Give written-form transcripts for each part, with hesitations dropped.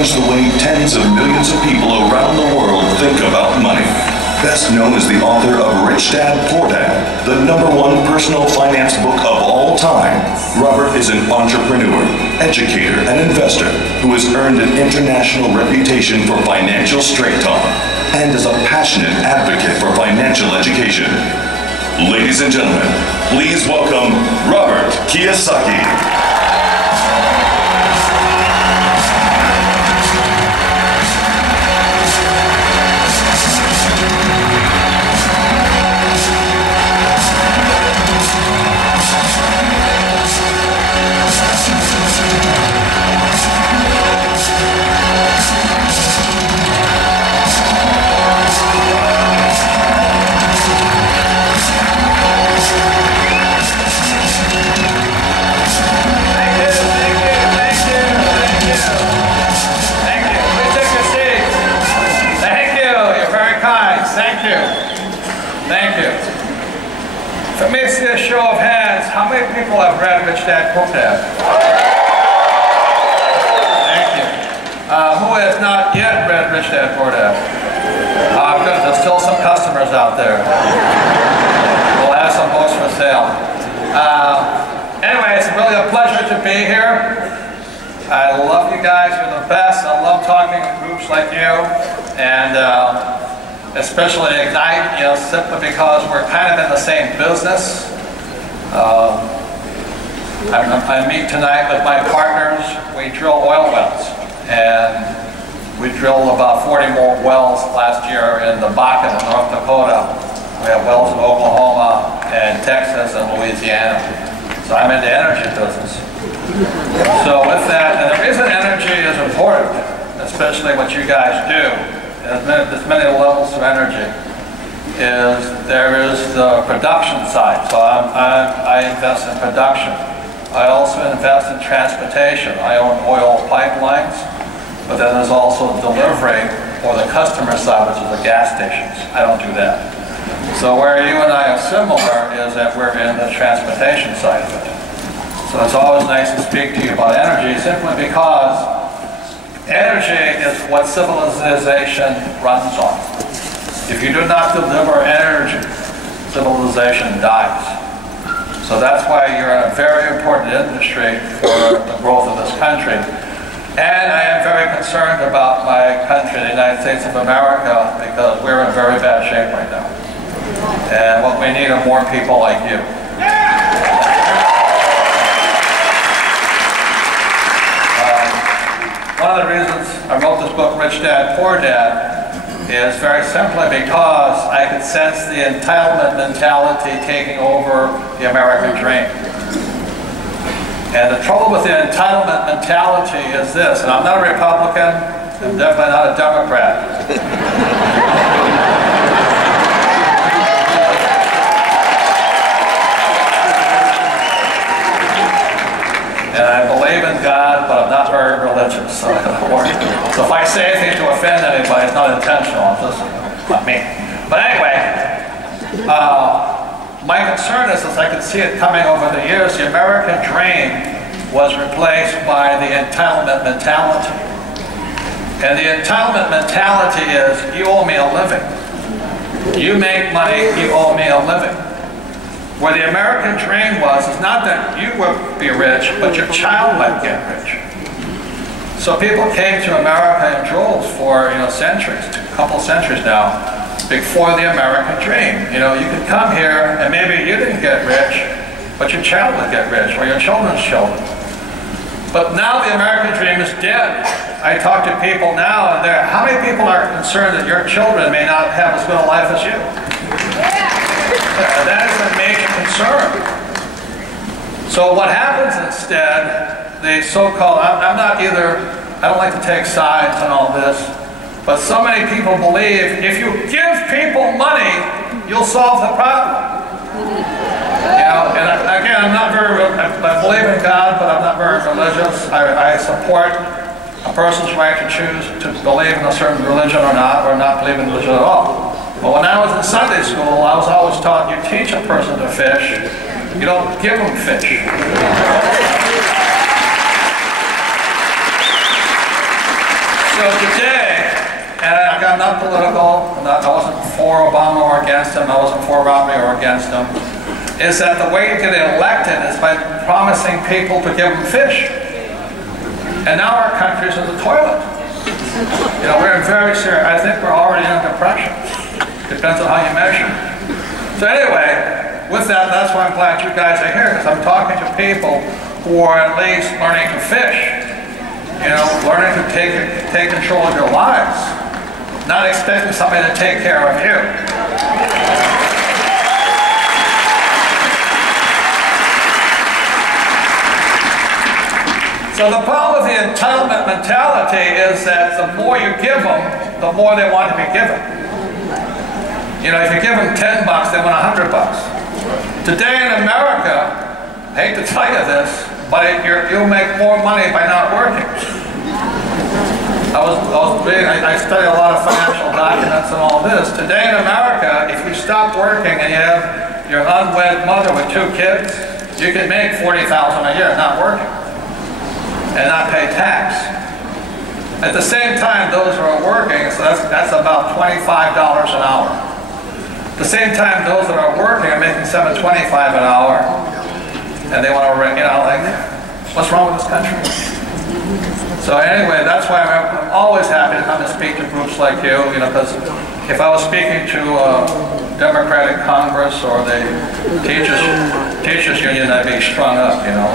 The way tens of millions of people around the world think about money. Best known as the author of Rich Dad, Poor Dad, the #1 personal finance book of all time, Robert is an entrepreneur, educator, and investor who has earned an international reputation for financial straight talk and is a passionate advocate for financial education. Ladies and gentlemen, please welcome Robert Kiyosaki. Thank you. Let me see a show of hands. How many people have read Rich Dad, Poor Dad? Thank you. Who has not yet read Rich Dad, Poor Dad? Good. There's still some customers out there. We'll have some books for sale. Anyway, it's really a pleasure to be here. I love you guys. You're the best. I love talking to groups like you. And especially Ignite, simply because we're kind of in the same business. I meet tonight with my partners. We drill oil wells, and we drilled about 40 more wells last year in the Bakken in North Dakota. We have wells in Oklahoma and Texas and Louisiana. So I'm in the energy business. So with that, and the reason energy is important, especially what you guys do, there's many levels of energy, is there is the production side. So I invest in production. I also invest in transportation. I own oil pipelines, but then there's also delivery or the customer side, which is the gas stations. I don't do that. So where you and I are similar is that we're in the transportation side of it. So it's always nice to speak to you about energy, simply because energy is what civilization runs on. If you do not deliver energy, civilization dies. So that's why you're in a very important industry for the growth of this country. And I am very concerned about my country, the United States of America, because we're in very bad shape right now. And what we need are more people like you. One of the reasons I wrote this book, Rich Dad, Poor Dad, is very simply because I could sense the entitlement mentality taking over the American dream. And the trouble with the entitlement mentality is this, and I'm not a Republican, I'm definitely not a Democrat. And I believe in God, but I'm not very religious, so it doesn't work. So if I say anything to offend anybody, it's not intentional, it's just not me. But anyway, my concern is, as I can see it coming over the years, the American dream was replaced by the entitlement mentality. And the entitlement mentality is, you owe me a living. You make money, you owe me a living. Where the American dream was, is not that you would be rich, but your child might get rich. So people came to America in droves for centuries, a couple centuries now, before the American dream. You could come here and maybe you didn't get rich, but your child would get rich, or your children's children. But now the American dream is dead. I talk to people now, and how many people are concerned that your children may not have as good a life as you? That is a major concern. So what happens instead, the so-called, I don't like to take sides on all this, but so many people believe if you give people money, you'll solve the problem. And again, I believe in God, but I'm not very religious. I support a person's right to choose to believe in a certain religion or not believe in religion at all. But when I was in Sunday school, I was always taught you teach a person to fish, you don't give them fish. So today, and I got not political, I wasn't for Obama or against him, I wasn't for Romney or against him, is that the way you get elected is by promising people to give them fish. And now our country's in the toilet. You know, we're very serious. I think we're already in a depression. Depends on how you measure. So anyway, with that, that's why I'm glad you guys are here, because I'm talking to people who are at least learning to fish. You know, learning to take control of your lives. Not expecting somebody to take care of you. So the problem with the entitlement mentality is that the more you give them, the more they want to be given. You know, if you give them 10 bucks, they want 100 bucks. Today in America, I hate to tell you this, but you'll make more money by not working. I study a lot of financial documents and all this. Today in America, if you stop working and you have your unwed mother with 2 kids, you can make $40,000 a year not working and not pay tax. At the same time, those who are working, so that's about $25 an hour. At the same time, those that are working are making $7.25 an hour, and they want to, you know, like, what's wrong with this country? So anyway, that's why I'm always happy to come and speak to groups like you, you know, because if I was speaking to Democratic Congress or the teachers union, I'd be strung up, you know.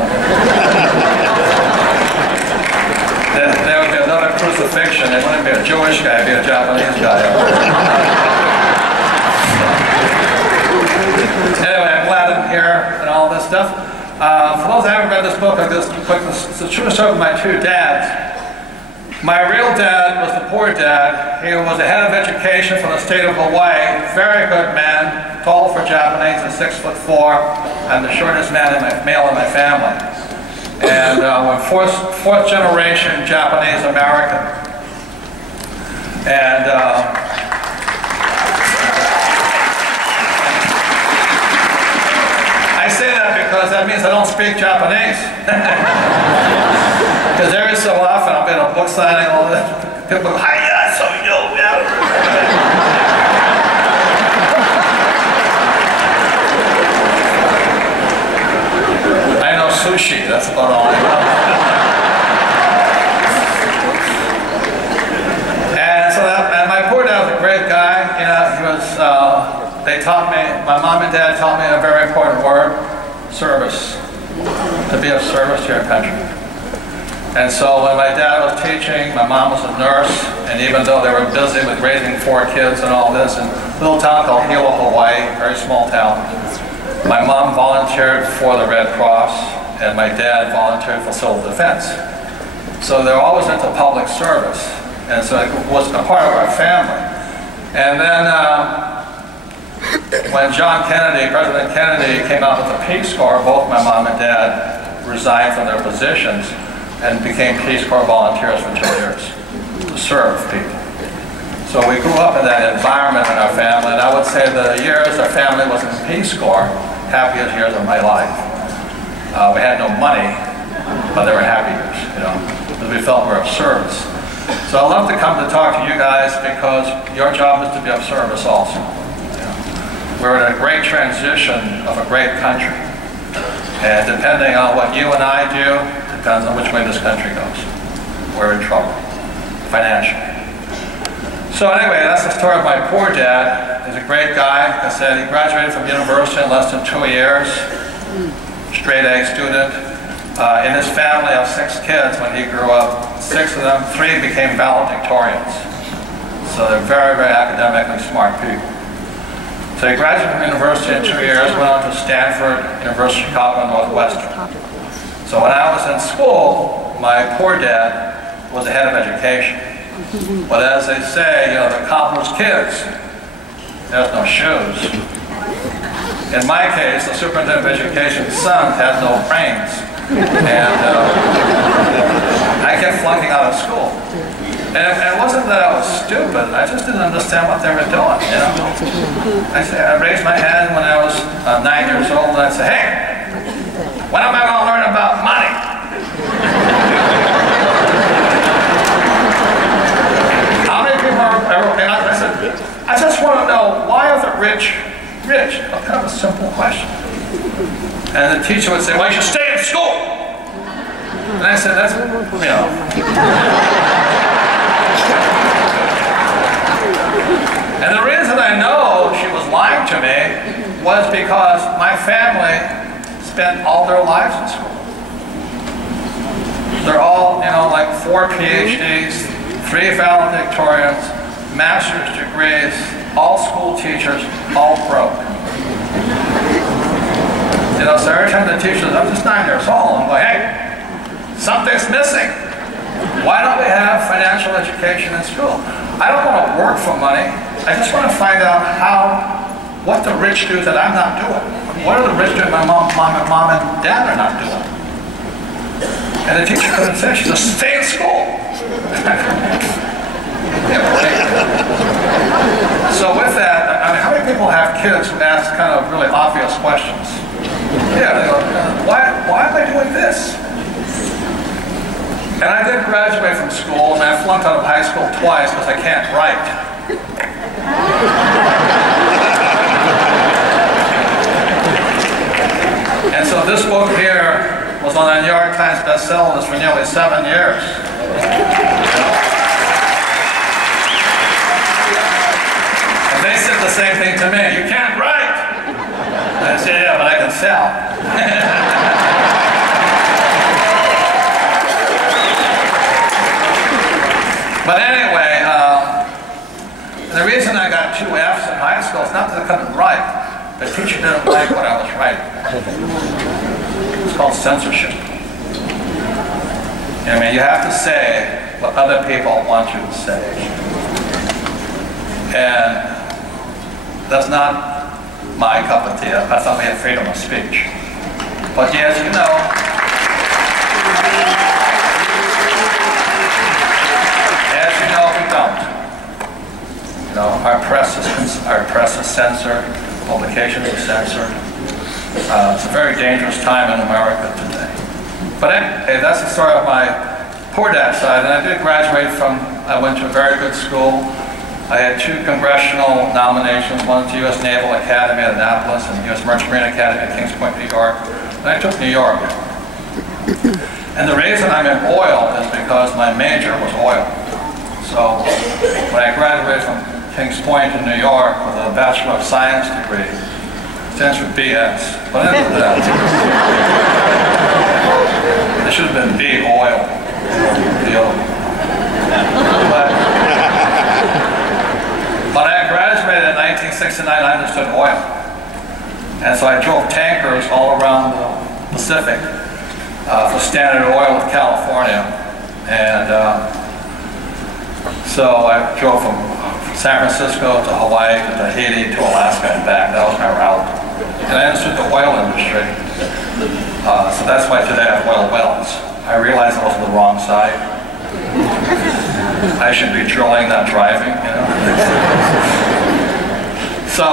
There would be another crucifixion. It wouldn't be a Jewish guy, it'd be a Japanese guy. Anyway, I'm glad I'm here and all this stuff. For those that haven't read this book, I'll just quick. It's the true story of my 2 dads. My real dad was the poor dad. He was the head of education for the state of Hawaii. Very good man, tall for Japanese and 6'4", and the shortest male in my family. And we're fourth generation Japanese American. And I say that because that means I don't speak Japanese. Because every so often I'll be at a book signing and all this. People go, "Hiya, so you know." I know sushi, that's about all I know. And my poor dad was a great guy. You know, he was, they taught me, my mom and dad taught me a very important word, service. To be of service to your country. And so when my dad was teaching, my mom was a nurse, and even though they were busy with raising 4 kids and all this, in a little town called Hilo, Hawaii, very small town, my mom volunteered for the Red Cross, and my dad volunteered for civil defense. So they're always into public service, and so it was a part of our family. And then when President Kennedy came out with the Peace Corps, both my mom and dad resigned from their positions and became Peace Corps volunteers for 2 years to serve people. So we grew up in that environment in our family, and I would say the years our family was in the Peace Corps, happiest years of my life. We had no money, but they were happy years, you know, because we felt we were of service. So I love to come to talk to you guys because your job is to be of service also. You know, we're in a great transition of a great country, and depending on what you and I do, depends on which way this country goes. We're in trouble, financially. So anyway, that's the story of my poor dad. He's a great guy. Like I said, he graduated from university in less than 2 years. Straight A student. In his family of 6 kids, when he grew up, 6 of them, 3 became valedictorians. So they're very, very academically smart people. So he graduated from university in 2 years, went on to Stanford, University of Chicago, Northwestern. So when I was in school, my poor dad was the head of education. But as they say, you know, the cobbler's kids, there's no shoes. In my case, the superintendent of education's son had no brains. And I kept flunking out of school. And it wasn't that I was stupid, I just didn't understand what they were doing, you know. I raised my hand when I was 9 years old, and I said, "Hey, when am I going to learn about money?" And the teacher would say, well, you should stay in school. And I said, that's, you know. And the reason I know she was lying to me was because my family spent all their lives in school. They're all, you know, like 4 PhDs, 3 valedictorians, master's degrees, all school teachers, all broke. You know, so every time the teacher says, I'm just 9 years old, I'm like, hey, something's missing. Why don't we have financial education in school? I don't want to work for money. I just want to find out what the rich do that I'm not doing. What are the rich doing my mom and dad are not doing? And the teacher couldn't say, she said, stay in school. So with that, I mean, how many people have kids who ask kind of really obvious questions? Yeah, they go, why am I doing this? And I did graduate from school, and I flunked out of high school twice because I can't write. And so this book here was on the New York Times bestseller list for nearly 7 years. And they said the same thing to me, you can't write. And I said, yeah, but I can sell. But anyway, the reason I got 2 F's in high school is not that I couldn't write. The teacher didn't like what I was writing. It's called censorship. I mean, you have to say what other people want you to say. And that's not my cup of tea. I thought we had freedom of speech. But yes, you know, we don't. You know, our press is censored, publications are censored. It's a very dangerous time in America today. But anyway, that's the story of my poor dad's side. And I did graduate I went to a very good school. I had 2 congressional nominations, one to the U.S. Naval Academy at Annapolis and the U.S. Merchant Marine Academy at Kings Point, New York. And I took New York. And the reason I'm in oil is because my major was oil. So when I graduated from Kings Point in New York with a Bachelor of Science degree, it stands for BS, but I did that. It should have been B, oil. But I graduated in 1969, I understood oil. And so I drove tankers all around the Pacific for Standard Oil of California. And so I drove from San Francisco to Hawaii to Tahiti to Alaska and back. That was my route. And I understood the oil industry. So that's why today I have oil wells. I realized I was on the wrong side. I should be drilling, not driving, you know. So,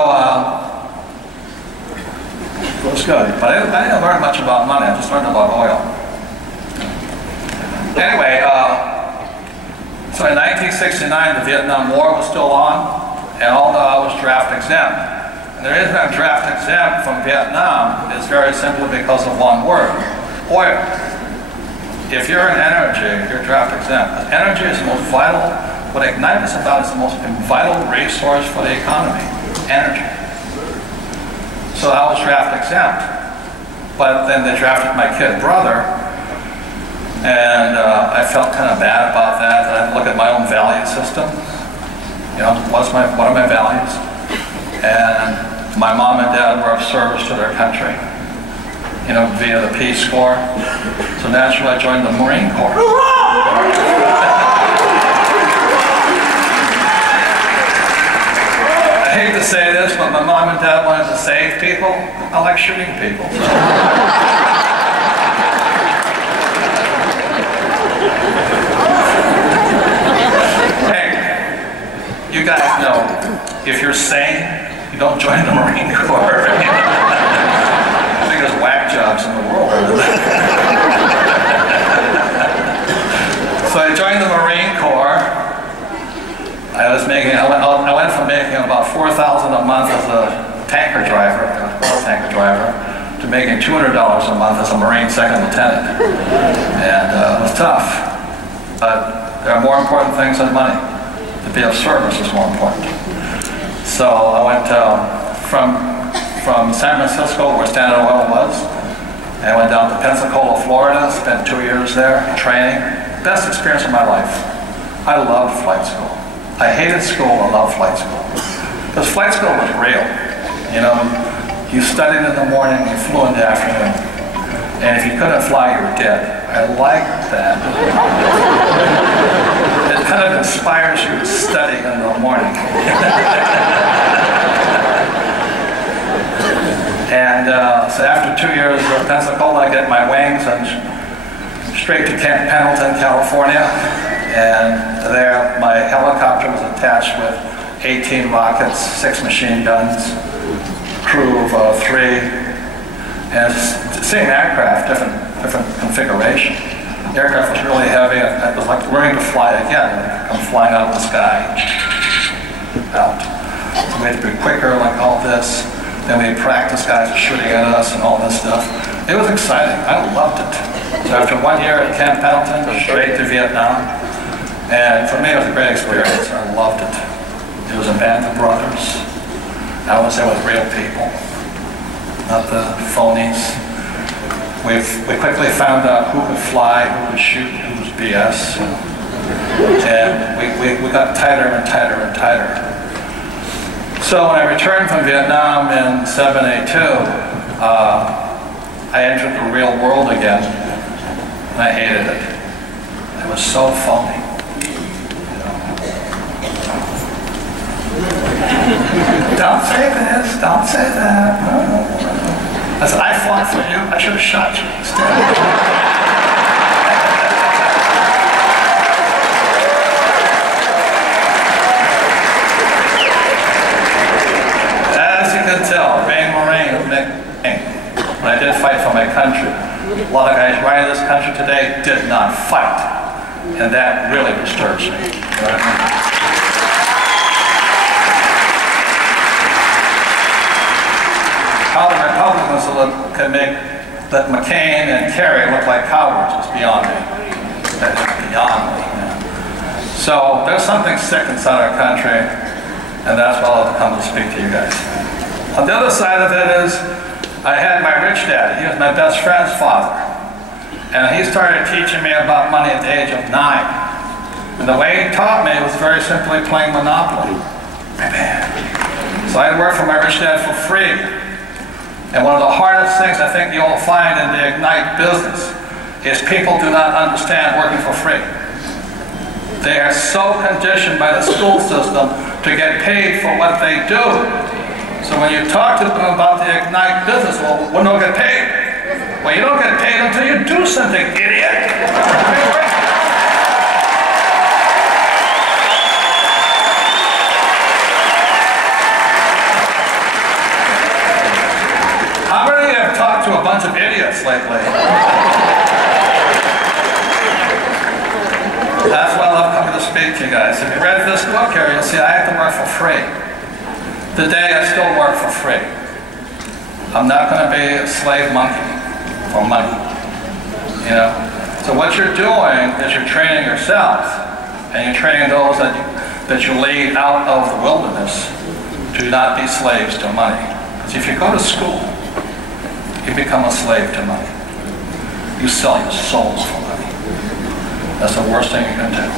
it was good. But I didn't learn much about money. I just learned about oil. Anyway, so in 1969, the Vietnam War was still on, and although I was draft exempt, and the reason I'm draft exempt from Vietnam is very simply because of one word, oil. If you're in energy, you're draft exempt. Energy is the most vital, what Ignite is about is the most vital resource for the economy, energy. So I was draft exempt, but then they drafted my kid brother, and I felt kind of bad about that. I had to look at my own value system. You know, what are my values? And my mom and dad were of service to their country, you know, via the Peace Corps. So naturally I joined the Marine Corps. I hate to say this, but my mom and dad wanted to save people. I like shooting people. So. You guys know, if you're sane, you don't join the Marine Corps. The biggest whack jobs in the world. So I joined the Marine Corps. I went from making about $4,000 a month as a tanker driver, oil tanker driver, to making $200 a month as a Marine second lieutenant. And it was tough, but there are more important things than money. To be of service is more important. So I went from San Francisco, where Standard Oil was, and I went down to Pensacola, Florida, spent 2 years there training. Best experience of my life. I loved flight school. I hated school, I loved flight school. Because flight school was real. You know, you studied in the morning, you flew in the afternoon. And if you couldn't fly, you were dead. I liked that. It kind of inspires you to study in the morning. And so after 2 years of Pensacola, I get my wings and straight to Camp Pendleton, California. And there my helicopter was attached with 18 rockets, 6 machine guns, crew of 3. And it's the same aircraft, different configuration. The aircraft was really heavy, and it was like learning to fly again. Come flying out of the sky, out. So we had to be quicker, like all this. Then we had practice guys shooting at us and all this stuff. It was exciting. I loved it. So after 1 year at Camp Pendleton, straight to Vietnam. And for me, it was a great experience. I loved it. It was a band of brothers. I was there with real people, not the phonies. We quickly found out who could fly, who could shoot, who was BS. And we got tighter and tighter and tighter. So when I returned from Vietnam in 782, I entered the real world again, and I hated it. It was so phony. Don't say this, don't say that. I said, I fought for you, I should have shot you instead. As you can tell, being Marine was a big thing. When I did fight for my country, a lot of guys right in this country today did not fight. And that really disturbs me. How the Republicans can make that McCain and Kerry look like cowards is beyond me. That is beyond me. So there's something sick inside our country, and that's why I'll have to come to speak to you guys. On the other side of it is, I had my rich dad. He was my best friend's father. And he started teaching me about money at the age of 9. And the way he taught me was very simply playing Monopoly. So I worked for my rich dad for free. And one of the hardest things I think you'll find in the Ignite business is people do not understand working for free. They are so conditioned by the school system to get paid for what they do. So when you talk to them about the Ignite business, well, we don't get paid. Well, you don't get paid until you do something, idiot. How many have talked to a bunch of idiots lately? That's why I love coming to speak to you guys. If you read this book here, you'll see I have to work for free. Today, I still work for free. I'm not going to be a slave monkey for money. You know? So what you're doing is you're training yourself, and you're training those that you lead out of the wilderness to not be slaves to money. Because if you go to school, you become a slave to money. You sell your soul for money. That's the worst thing you can do.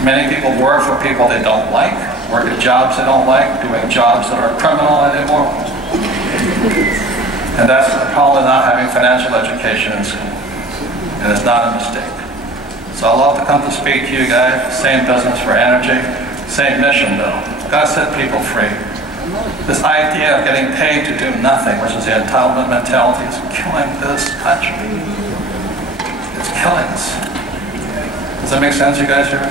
Many people work for people they don't like, work at jobs they don't like, doing jobs that are criminal and immoral. And that's probably not having financial education in school. And it's not a mistake. So I'd love to come to speak to you guys. Same business for energy, same mission though. God set people free. This idea of getting paid to do nothing, which is the entitlement mentality, is killing this country. It's killing us. Does that make sense, you guys here?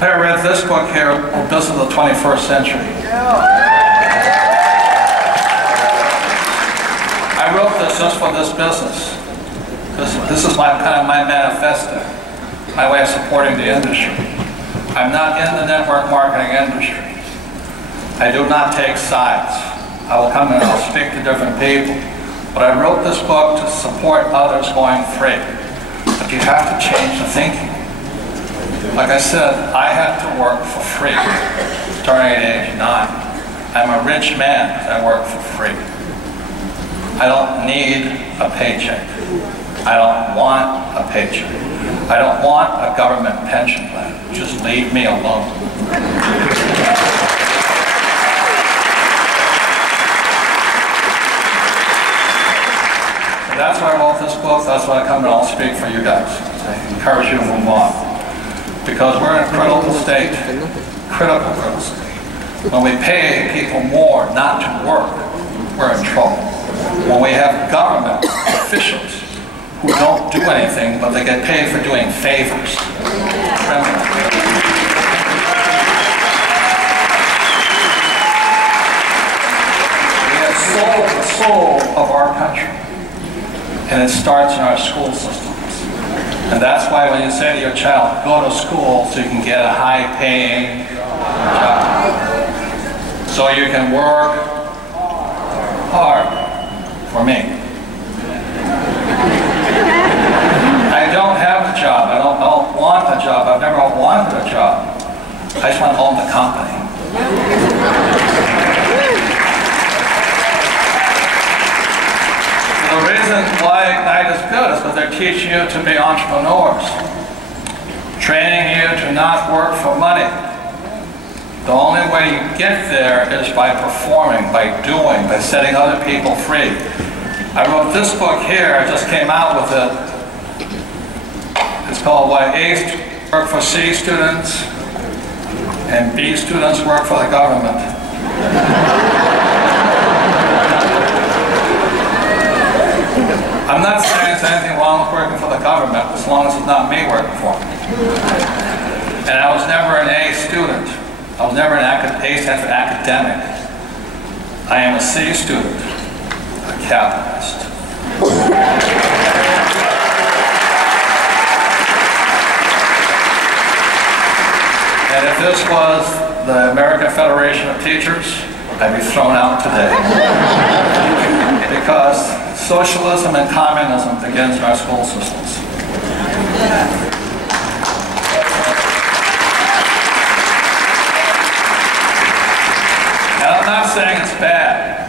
I read this book here, This is the 21st Century. I wrote this just for this business. This is kind of my manifesto. my way of supporting the industry. I'm not in the network marketing industry. I do not take sides. I will come and I'll speak to different people. But I wrote this book to support others going free. But you have to change the thinking. Like I said, I had to work for free starting at age 9. I'm a rich man because I work for free. I don't need a paycheck. I don't want a paycheck. I don't want a government pension plan. Just leave me alone. So that's why I wrote this book. That's why I come and I'll speak for you guys. I encourage you to move on. Because we're in a critical state. Critical state. When we pay people more not to work, we're in trouble. When we have government officials who don't do anything, but they get paid for doing favors. We have sold the soul of our country, and it starts in our school systems. And that's why when you say to your child, go to school so you can get a high-paying job, so you can work hard for me. I don't have a job. I don't want a job. I've never wanted a job. I just want to own the company. The reason why Ignite is good is because they're teaching you to be entrepreneurs, training you to not work for money. The only way you get there is by performing, by doing, by setting other people free. I wrote this book here. I just came out with it. It's called Why A Work for C Students and B Students Work for the Government. I'm not saying there's anything wrong with working for the government as long as it's not me working for them. And I was never an A student. I was never an A stands for academic. I am a C student, a capitalist. And if this was the American Federation of Teachers, I'd be thrown out today. Because socialism and communism begins in our school systems. And I'm not saying it's bad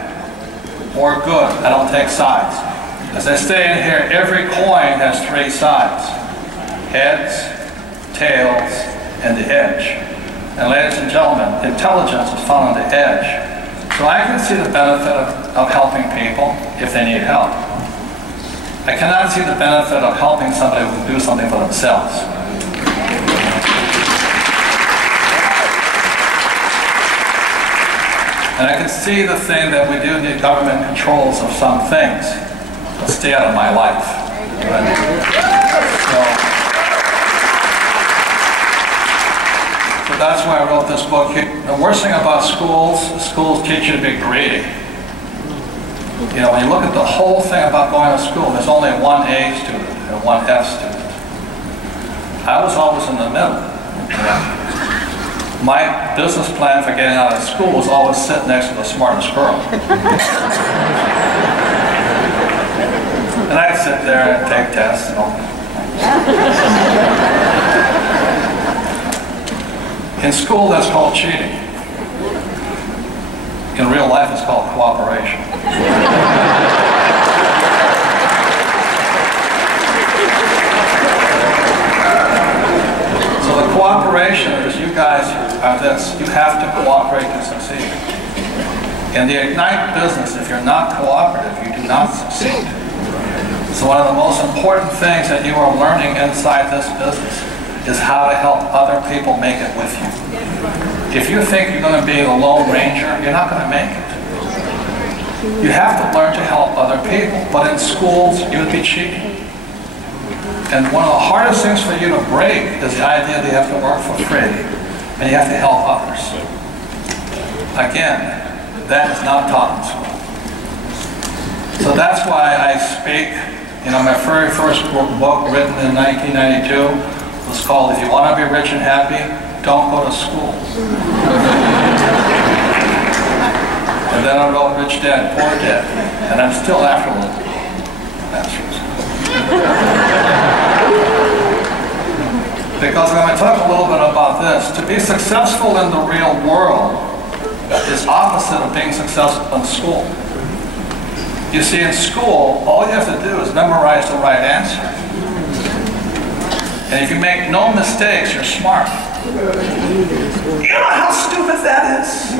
or good. I don't take sides. As I say in here, every coin has 3 sides: heads, tails, and the edge. And ladies and gentlemen, intelligence is found on the edge. So I can see the benefit of helping people if they need help. I cannot see the benefit of helping somebody who can do something for themselves. And I can see the thing that we do need government controls of some things, but stay out of my life. So that's why I wrote this book. The worst thing about schools teach you to be greedy. You know, when you look at the whole thing about going to school, there's only one A student and one F student. I was always in the middle. My business plan for getting out of school was always sit next to the smartest girl. And I'd sit there and take tests. In school, that's called cheating. In real life, it's called cooperation. So the cooperation is you guys are this. You have to cooperate to succeed. In the Ignite business, if you're not cooperative, you do not succeed. So one of the most important things that you are learning inside this business is how to help other people make it with you. If you think you're going to be the Lone Ranger, you're not going to make it. You have to learn to help other people, but in schools, you would be cheating. And one of the hardest things for you to break is the idea that you have to work for free, and you have to help others. Again, that is not taught in school. So that's why I speak, my very first book written in 1992 was called, If You Want to Be Rich and Happy, Don't Go to School. And then I wrote Rich Dad, Poor Dad, and I'm still after a master's. Because I'm going to talk a little bit about this. To be successful in the real world is opposite of being successful in school. You see, in school, all you have to do is memorize the right answer. And if you make no mistakes, you're smart. You know how stupid that is?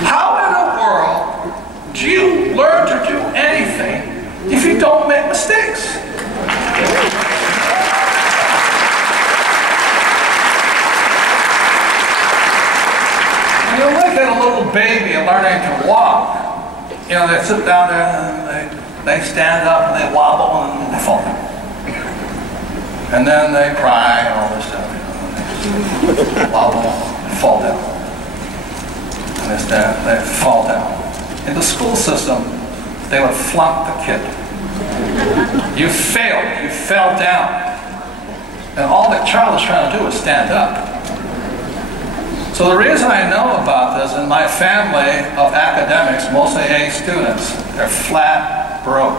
How in the world do you learn to do anything if you don't make mistakes? When you look at a little baby learning to walk, you know, they sit down there and they stand up and they wobble and they fall down. And then they cry and all this stuff. You know, they wobble and fall down. And they stand, they fall down. In the school system, they would flunk the kid. You failed, you fell down. And all the child is trying to do is stand up. So the reason I know about this, in my family of academics, mostly A students, they're flat broke.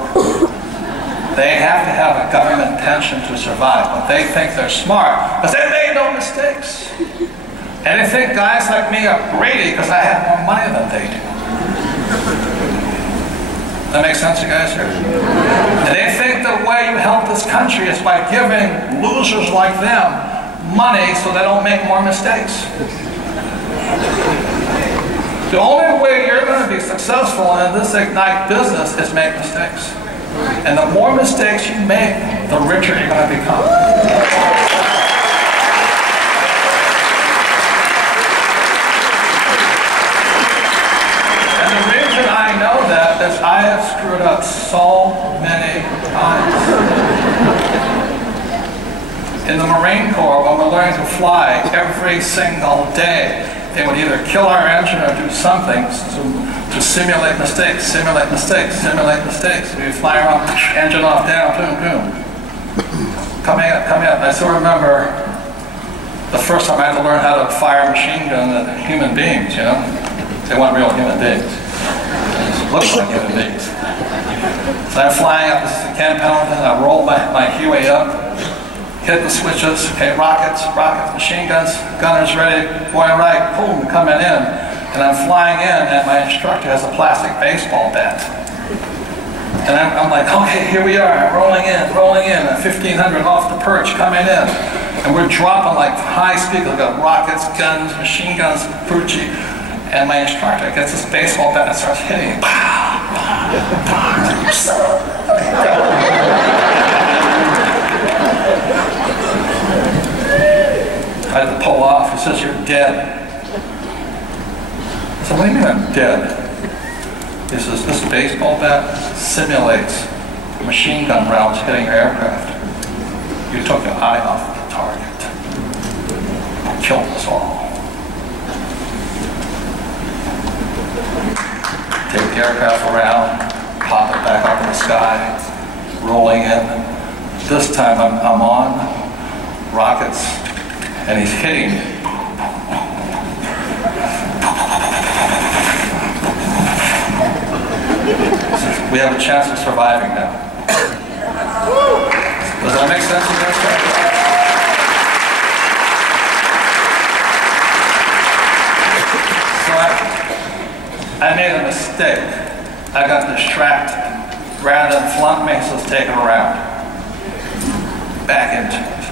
They have to have a government pension to survive, but they think they're smart because they made no mistakes. And they think guys like me are greedy because I have more money than they do. That makes sense, you guys? And they think the way you help this country is by giving losers like them money so they don't make more mistakes. The only way you're going to be successful in this Ignite business is make mistakes. And the more mistakes you make, the richer you're going to become. And the reason I know that is I have screwed up so many times. In the Marine Corps, when we're learning to fly every single day, they would either kill our engine or do something to simulate mistakes, simulate mistakes, simulate mistakes. We'd fly around, engine off, down, boom, boom. Coming up, coming up. I still remember the first time I had to learn how to fire a machine gun at human beings, you know? They weren't real human beings. They looked like human beings. So I'm flying up, this is the Camp Pendleton, I rolled my Huey up, hit the switches, okay, rockets, machine guns, gunners ready, going right, boom, coming in. And I'm flying in, and my instructor has a plastic baseball bat. And I'm like, okay, here we are, rolling in, at 1500 off the perch, coming in. And we're dropping like high speed, we've got rockets, guns, machine guns, Fuji. And my instructor gets this baseball bat and starts hitting it. I had to pull off. He says, you're dead. I said, what do you mean I'm dead? He says, this baseball bat simulates machine gun rounds hitting your aircraft. You took your eye off the target. Killed us all. Take the aircraft around, pop it back up in the sky, rolling in. This time I'm on rockets, and he's hitting me. We have a chance of surviving now. Does that make sense to you guys? So I made a mistake. I got distracted. Rather than flunk me, so let's take him around. Back into it.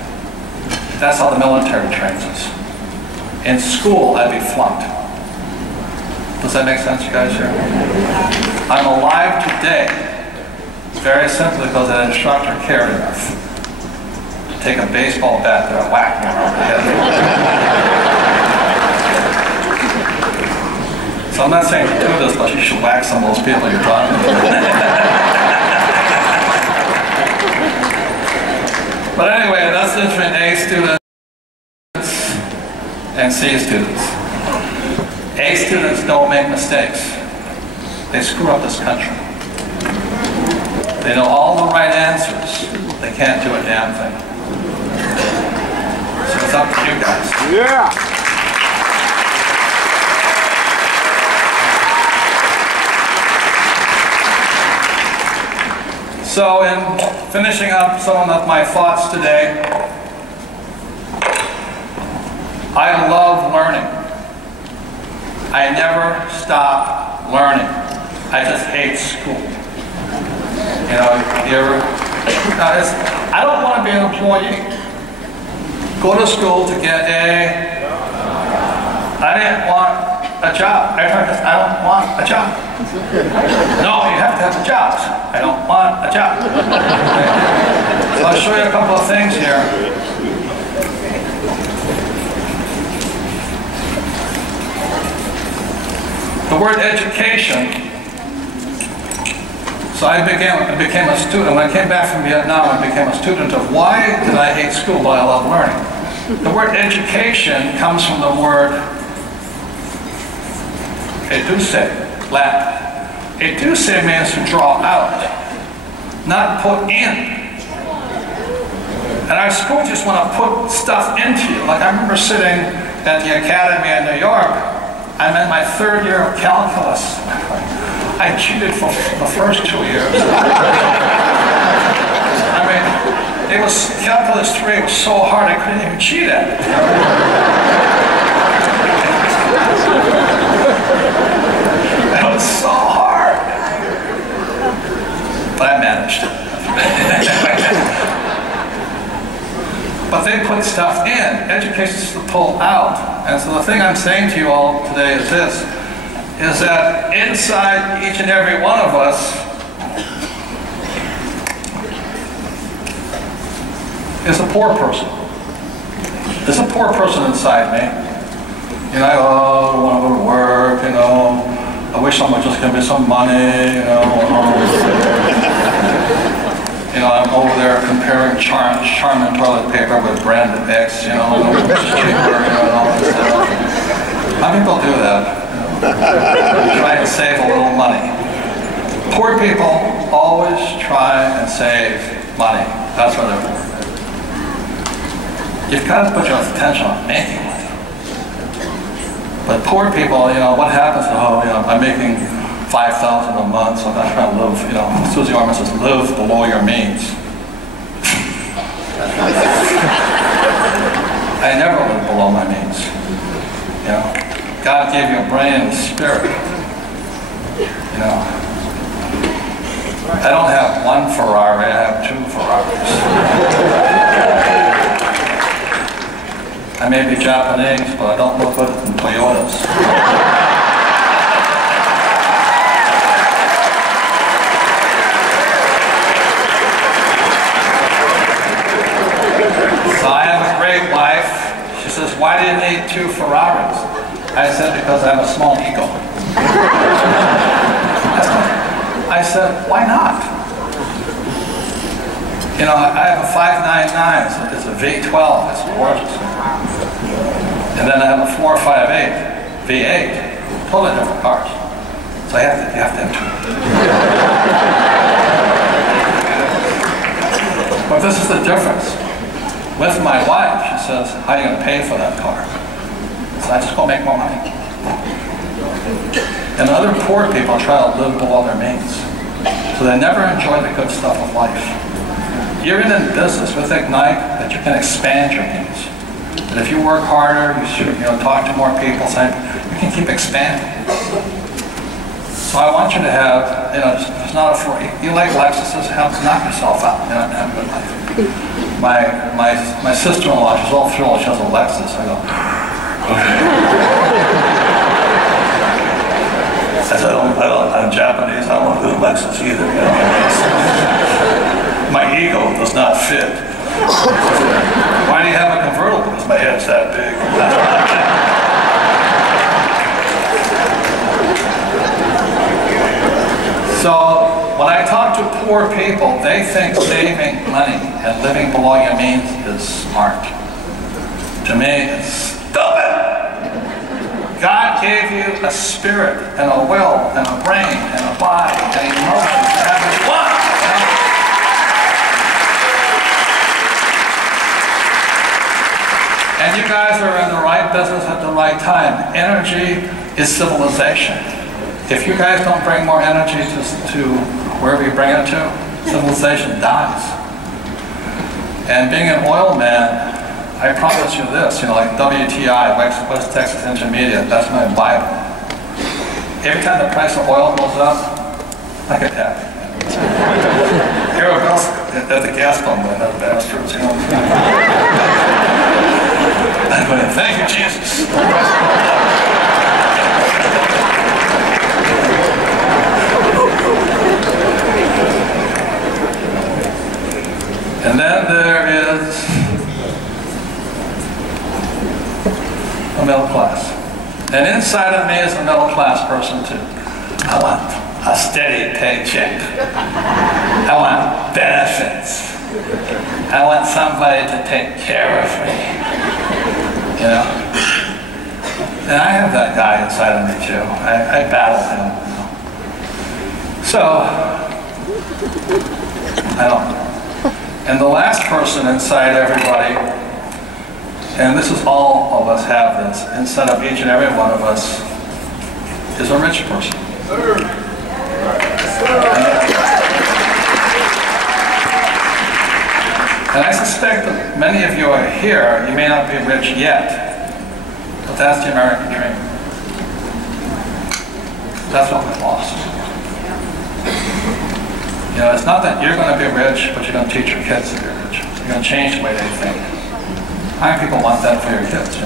That's how the military trains us. In school, I'd be flunked. Does that make sense, you guys here? I'm alive today, very simply because an instructor cared enough to take a baseball bat there and whack me around the head. So I'm not saying to do this, but you should whack some of those people you're talking to. But anyway, that's the difference between A students and C students. A students don't make mistakes. They screw up this country. They know all the right answers. they can't do a damn thing. So it's up to you guys. Yeah. So in finishing up some of my thoughts today, I love learning. I never stop learning. I just hate school. You know, I don't want to be an employee. Go to school to get I didn't want a job. I don't want a job. No, you have to have the jobs. I don't want a job. So I'll show you a couple of things here. The word education. So I became a student. When I came back from Vietnam, I became a student of why did I hate school, but I love learning. The word education comes from the word educe, Latin. Educe means to draw out, not put in. And our school just want to put stuff into you. Like I remember sitting at the academy in New York. I'm in my third year of calculus. I cheated for the first 2 years. I mean, it was calculus 3. It was so hard I couldn't even cheat at it. It was so hard. But I managed it. But they put stuff in. Education is to pull out. And so the thing I'm saying to you all today is this, is that inside each and every one of us is a poor person. There's a poor person inside me. You know, I want to go to work, you know, I wish someone would just give me some money, you know. You know, I'm over there comparing Charmin toilet paper with branded X, you know, which is cheaper, you know, and all this stuff. How many people do that? Try to save a little money. Poor people always try and save money. That's why they're poor. You've got to put your attention on making money. But poor people, you know, what happens? Oh, you know, I'm making $5,000 a month, so I'm not trying to live, you know, Susie Orman says, live below your means. I never lived below my means. You know, God gave you a brain and a spirit. You know, I don't have one Ferrari, I have 2 Ferraris. I may be Japanese, but I don't look good in Toyotas. So I have a great wife. She says, why do you need 2 Ferraris? I said, because I have a small ego. I said, why not? You know, I have a 599, it's a V12, it's gorgeous. And then I have a 458 V8, totally different cars. So you have to have 2. But this is the difference. With my wife, she says, how are you going to pay for that car? So I just go make more money. And other poor people try to live below their means. So they never enjoy the good stuff of life. You're in business with Ignite that you can expand your means. And if you work harder, you should, you know, talk to more people, so you can keep expanding. So I want you to have, you know, it's not a free, you like Lexuses, knock yourself out, you know, and have a good life. My sister-in-law, she's all thrilled, she has a Lexus. I go, I said, I'm Japanese, I don't want to do a Lexus either, you know. My ego does not fit. Why do you have a convertible? Because my head's that big. So when I talk to poor people, they think saving money and living below your means is smart. To me, it's stupid. God gave you a spirit and a will and a brain and a body and emotions to have what you want. And you guys are in the right business at the right time. Energy is civilization. If you guys don't bring more energy to wherever you bring it to, civilization dies. And being an oil man, I promise you this, like WTI, West Texas Intermediate, that's my Bible. Every time the price of oil goes up, I get happy. Here it goes at the gas pump, that bastards, Thank you, Jesus. And then there is a middle class. And inside of me is a middle class person too. I want a steady paycheck. I want benefits. I want somebody to take care of me. And I have that guy inside of me too. I battle him. So, I don't know. And the last person inside everybody, and this is all of us have this, inside of each and every one of us, is a rich person. And I suspect that many of you are here, you may not be rich yet, but that's the American dream. That's what we lost. It's not that you're going to be rich, but you're going to teach your kids to be rich. You're going to change the way they think. How many people want that for your kids,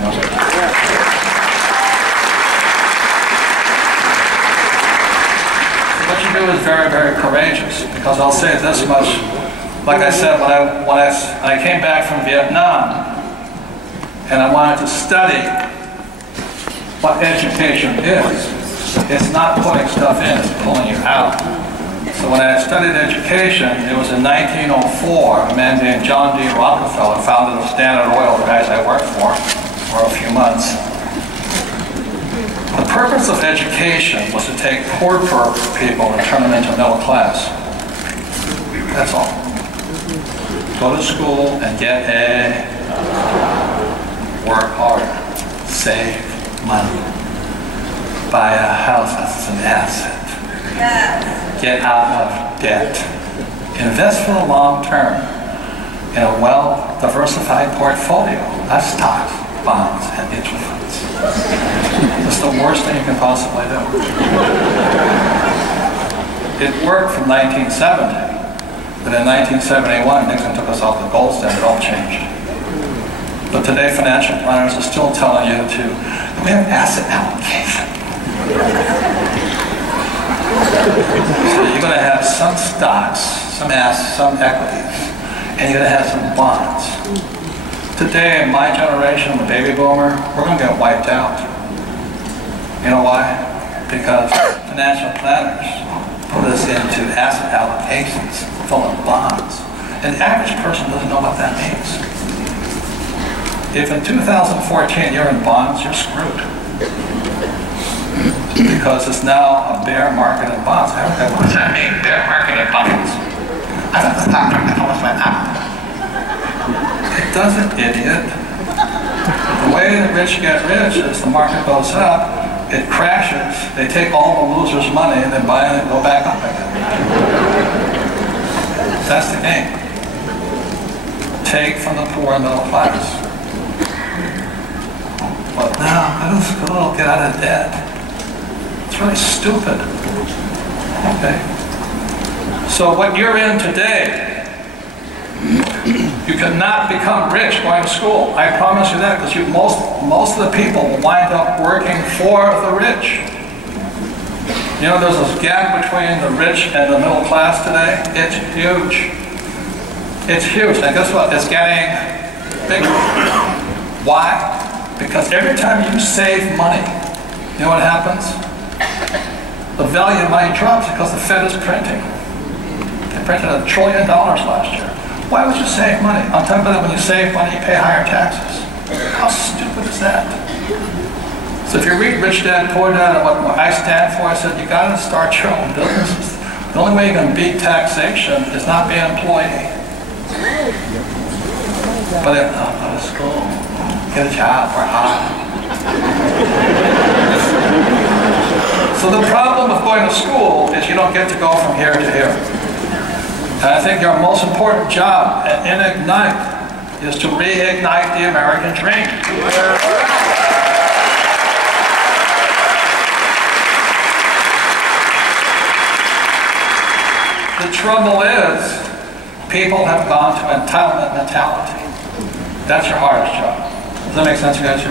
What you do is very, very courageous, because I'll say this much. Like I said, when I came back from Vietnam, and I wanted to study what education is, it's not putting stuff in, it's pulling you out. So when I studied education, it was in 1904, a man named John D. Rockefeller, founder of Standard Oil, the guys I worked for a few months. The purpose of education was to take poor people and turn them into middle class. That's all. Go to school and get A, work hard, save money, buy a house that's an asset, get out of debt, invest for the long term in a well-diversified portfolio of stocks, bonds, and mutual funds. It's the worst thing you can possibly do. It worked from 1970. But in 1971, Nixon took us off the gold standard, it all changed. But today, financial planners are still telling you we have asset allocation. So you're going to have some stocks, some assets, some equities, and you're going to have some bonds. Today, in my generation, the baby boomer, we're going to get wiped out. You know why? Because financial planners put us into asset allocations full of bonds. And the average person doesn't know what that means. If in 2014 you're in bonds, you're screwed. Because it's now a bear market in bonds. What does that mean, bear market in bonds? I thought the stock market was went up. It doesn't, idiot. The way the rich get rich is the market goes up, it crashes, they take all the losers' money and then buy it and go back up again. That's the game. Take from the poor and middle class. But now, go to school, get out of debt. It's really stupid. Okay. So what you're in today, you cannot become rich going to school. I promise you that, because most of the people will wind up working for the rich. There's this gap between the rich and the middle class today. It's huge. It's huge. And guess what? It's getting bigger. Why? Because every time you save money, you know what happens? The value of money drops because the Fed is printing. They printed $1 trillion last year. Why would you save money? On top of that, when you save money, you pay higher taxes. How stupid is that? So if you read Rich Dad, Poor Dad, and what I stand for, I said, you got to start your own businesses. The only way you're going to beat taxation is not be an employee. But go to school, get a job, we're hot. So the problem with going to school is you don't get to go from here to here. And I think your most important job in Ignite is to reignite the American dream. The trouble is, people have gone to entitlement mentality. That's your hardest job. Does that make sense, you guys?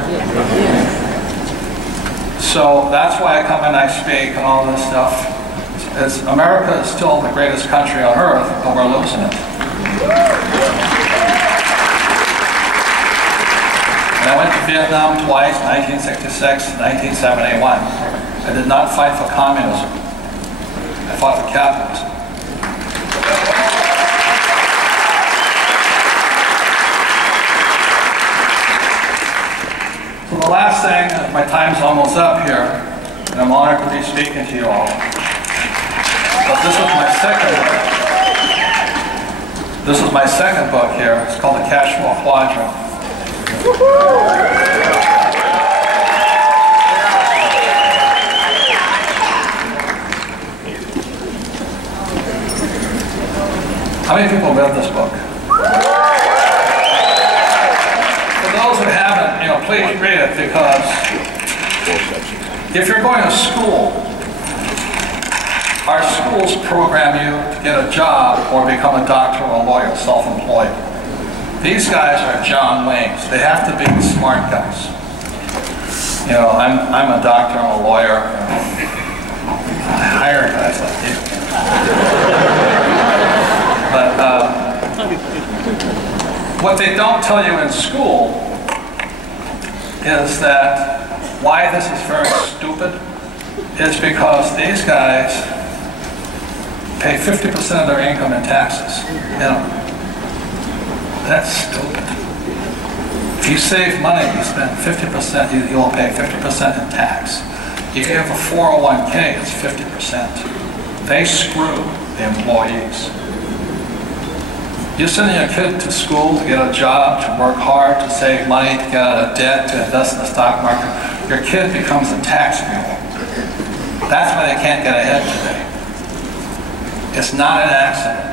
So that's why I come and I speak and all this stuff. America is still the greatest country on earth, but we're losing it. And I went to Vietnam twice, 1966, 1971. I did not fight for communism. I fought for capitalism. So the last thing, my time's almost up here, and I'm honored to be speaking to you all. But this is my second book. This is my second book here. It's called The Cash Flow Quadrant. How many people read this book? For those who haven't, please read it, because if you're going to school, our schools program you to get a job or become a doctor or a lawyer, self-employed. These guys are John Waynes. They have to be the smart guys. I'm a doctor, I'm a lawyer. I hire guys like you. But what they don't tell you in school is that why this is very stupid is because these guys pay 50% of their income in taxes. That's stupid. If you save money, you spend 50%, you'll pay 50% in tax. If you have a 401k, it's 50%. They screw the employees. You're sending your kid to school to get a job, to work hard, to save money, to get out of debt, to invest in the stock market. Your kid becomes a tax mule. That's why they can't get ahead today. It's not an accident.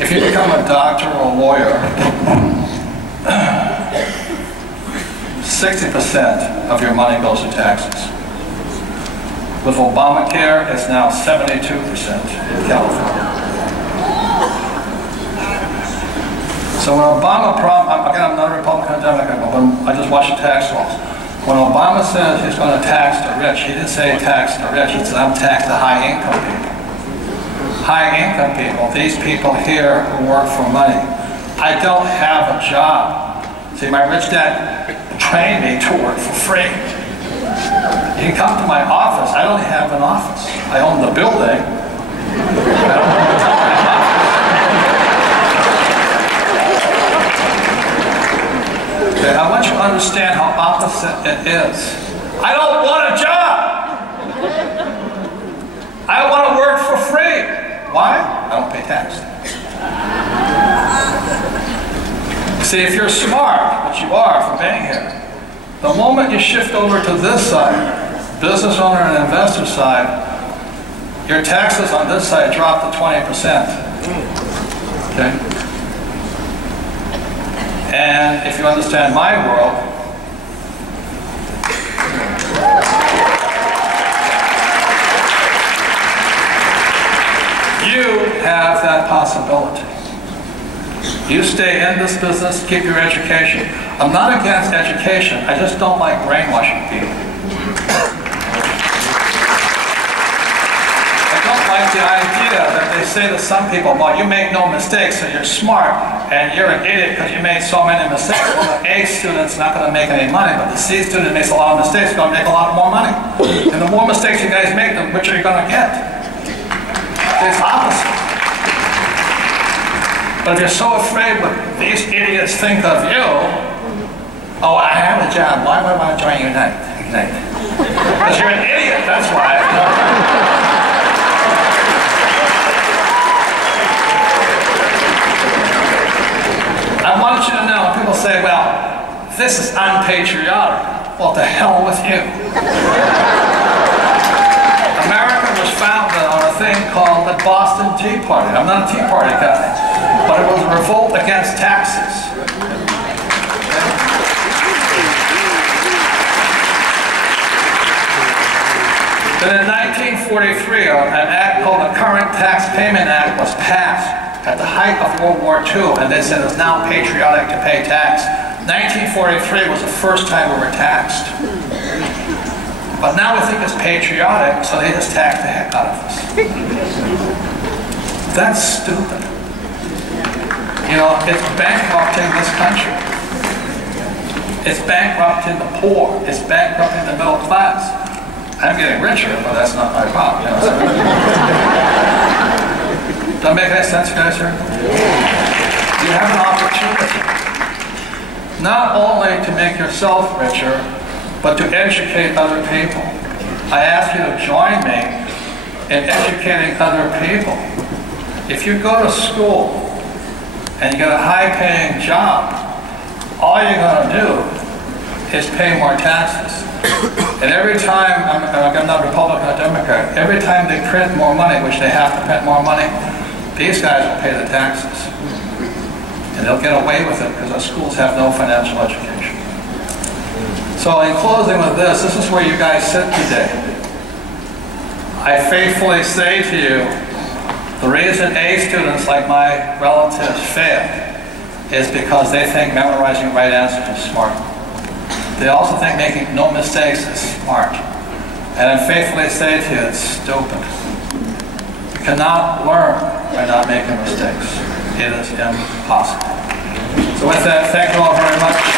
If you become a doctor or a lawyer, 60% of your money goes to taxes. With Obamacare, it's now 72% in California. So when Obama, again, I'm not a Republican Democrat, but I just watch the tax laws. When Obama says he's going to tax the rich, he didn't say tax the rich, he said I'm taxing the high-income people. High-income people, these people here who work for money. I don't have a job. See, my rich dad trained me to work for free. You can come to my office. I don't have an office. I own the building. I don't own the office. Okay, I want you to understand how opposite it is. I don't want a job. I want to work for free. Why? I don't pay tax. See, if you're smart, which you are for being here, the moment you shift over to this side, business owner and investor side, your taxes on this side drop to 20%. Okay? And if you understand my world, you have that possibility. You stay in this business, keep your education. I'm not against education, I just don't like brainwashing people. I don't like the idea that they say to some people, well, you make no mistakes, so you're smart, and you're an idiot because you made so many mistakes. Well, the A student's not going to make any money, but the C student makes a lot of mistakes, is going to make a lot more money. And the more mistakes you guys make, the richer you're going to get. It's opposite. But if you're so afraid what these idiots think of you, oh, I have a job, why would I want to join Ignite? Because you're an idiot, that's why. I want you to know, people say, well, this is unpatriotic. Well, to hell with you. America was founded on a thing called the Boston Tea Party. I'm not a Tea Party guy, but it was a revolt against taxes. Then in 1943, an act called the Current Tax Payment Act was passed at the height of World War II, and they said it's now patriotic to pay tax. 1943 was the first time we were taxed. But now we think it's patriotic, so they just tax the heck out of us. That's stupid. You know, it's bankrupting this country. It's bankrupting the poor. It's bankrupting the middle class. I'm getting richer, but that's not my problem. You know, so. Does that make any sense, guys? Here? You have an opportunity not only to make yourself richer, but to educate other people. I ask you to join me in educating other people. If you go to school and you get a high-paying job, all you're going to do is pay more taxes. And every time, I'm not Republican or Democrat, every time they print more money, which they have to print more money, these guys will pay the taxes. And they'll get away with it because our schools have no financial education. So in closing with this is where you guys sit today. I faithfully say to you, the reason A students like my relatives fail is because they think memorizing right answers is smart. They also think making no mistakes is smart. And I faithfully say to you, it's stupid. You cannot learn by not making mistakes. It is impossible. So with that, thank you all very much.